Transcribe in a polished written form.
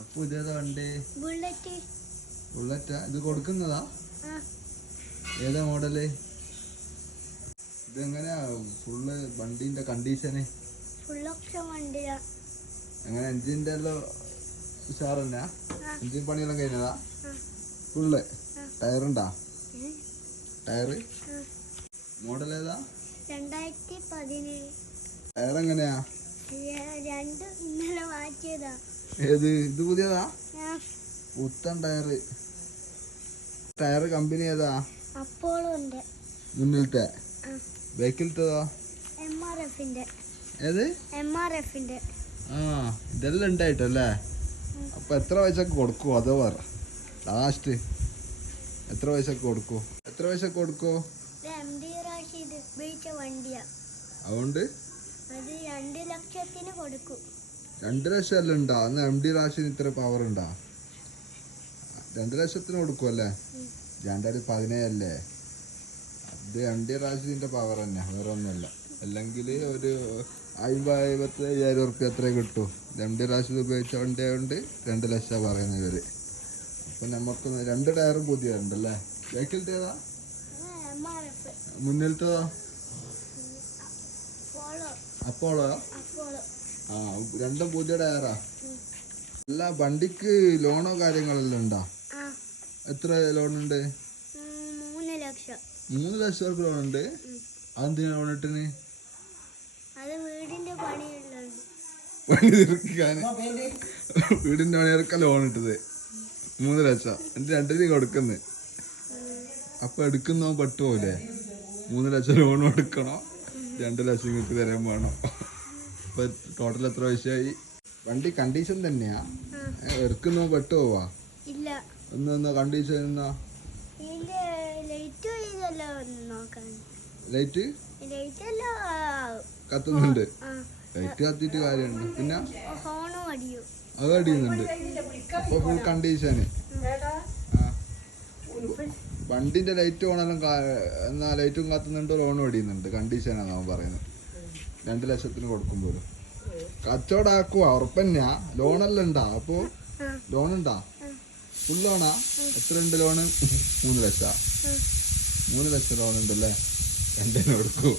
അപ്പൊ ഇതേതാ വണ്ടി? ബുള്ളറ്റാ? ഇത് കൊടുക്കുന്നതാ? ഏതാ മോഡല്? ഇതെങ്ങനെയാ ഫുള്ള് വണ്ടീന്റെ കണ്ടീഷന്? എങ്ങനെ എഞ്ചിന്റെ എല്ലാം ഉഷാറന്നാ? എഞ്ചിൻ പണിയെല്ലാം കഴിഞ്ഞതാ? ഫുള്ള് ടയറുണ്ടാ? ടയറ് മോഡൽ ഏതാ? 2017. ടയർ എങ്ങനെയാ? ഇന്നലെ മാറ്റിയതാ. ഏത് ഇത് പുതിയതാ? പുത്തൻ ടയറ്. ടയർ കമ്പനി ഏതാ? അപ്പോളോ ഉണ്ട്. മുന്നിലത്തെ? ബാക്കിലത്തേതോ? MRF-ന്റെ. ഏത്? MRF-ന്റെ. ആ ഇതെല്ലാം ഉണ്ടായിട്ടല്ലേ? അപ്പൊ എത്ര പൈസക്ക് കൊടുക്കൂ? അതോ പറ ലാസ്റ്റ്. എത്ര പൈസക്ക് കൊടുക്കൂ? എത്ര പൈസക്ക് കൊടുക്കൂ? MD റാഷിദ് ഉപയോഗിച്ച വണ്ടിയാ. അതുകൊണ്ട് അത് 2 ലക്ഷത്തിന് കൊടുക്കും. 2 ലക്ഷം എല്ലാം ഉണ്ടാ? അന്ന് MD റാഷിന് ഇത്ര പവർ ഉണ്ടാ? 2 ലക്ഷത്തിന് കൊടുക്കും അല്ലേ? 2017 അല്ലേ? അത് MD റാഷിദിന്റെ പവർ തന്നെ, വേറെ ഒന്നുമല്ല. അല്ലെങ്കിൽ ഒരു 50,000-55,000 ഉറുപ്പ്യ അത്രേ കിട്ടൂ. MD റാഷിദ് ഉപയോഗിച്ച വണ്ടി ആയതുകൊണ്ട് 2 ലക്ഷം പറയുന്നത് ഇവര്. അപ്പൊ നമുക്ക് 2 ടയറും പുതിയതുണ്ടല്ലേ? ബാക്കിലത്തെ ഏതാ? മുന്നിലത്തേതോ? അപ്പോളോ? ആ രണ്ടും പുതിയ ടയറാ. അല്ല വണ്ടിക്ക് ലോണോ കാര്യങ്ങളെല്ലാം ഉണ്ടോ? എത്ര ലോൺ ഉണ്ട്? 3 ലക്ഷം. 3 ലക്ഷം രൂപ ലോൺ ഉണ്ട്. അതെന്തിനാ ലോൺ ഇട്ടിന്? പണി തീർക്കാന്. വീടിന്റെ പണിയെടുക്കാൻ ലോൺ ഇട്ടത് 3 ലക്ഷം. എന്നിട്ട് 2 കൊടുക്കുന്നത്. അപ്പൊ എടുക്കുന്നോ പെട്ടുപോലെ? 3 ലക്ഷം ലോൺ എടുക്കണോ, 2 ലക്ഷം നിങ്ങൾക്ക് തരാൻ വേണോ? അപ്പൊ ടോട്ടൽ എത്ര പൈസയായി? വണ്ടി കണ്ടീഷൻ തന്നെയാ? എടുക്കുന്നോ പെട്ടുപോവാ? ഒന്ന് കണ്ടീഷൻ എന്നാ? ലൈറ്റ് കത്തുന്നുണ്ട്. ലൈറ്റ് കത്തിയിട്ട് കാര്യമുണ്ട്. പിന്നെ അത് അടിയുന്നുണ്ട്. അപ്പൊ ഫുൾ കണ്ടീഷന്. വണ്ടിന്റെ ലൈറ്റ് ഓണെല്ലാം എന്നാ ലൈറ്റും കത്തുന്നുണ്ട്, ലോണും അടിയുന്നുണ്ട്. കണ്ടീഷനാണ് അവൻ പറയുന്നത്. 2 ലക്ഷത്തിന് കൊടുക്കുമ്പോഴും കച്ചവടാക്കുക ഉറപ്പന്നെയാ. ലോണെല്ലാം ഉണ്ടാ? അപ്പൊ ലോൺ ഉണ്ടാ? ഫുൾ ലോണാ? എത്ര ഉണ്ട് ലോണ്? 3 ലക്ഷം. 3 ലക്ഷം ലോൺ ഉണ്ടല്ലേ? 2 കൊടുക്കും.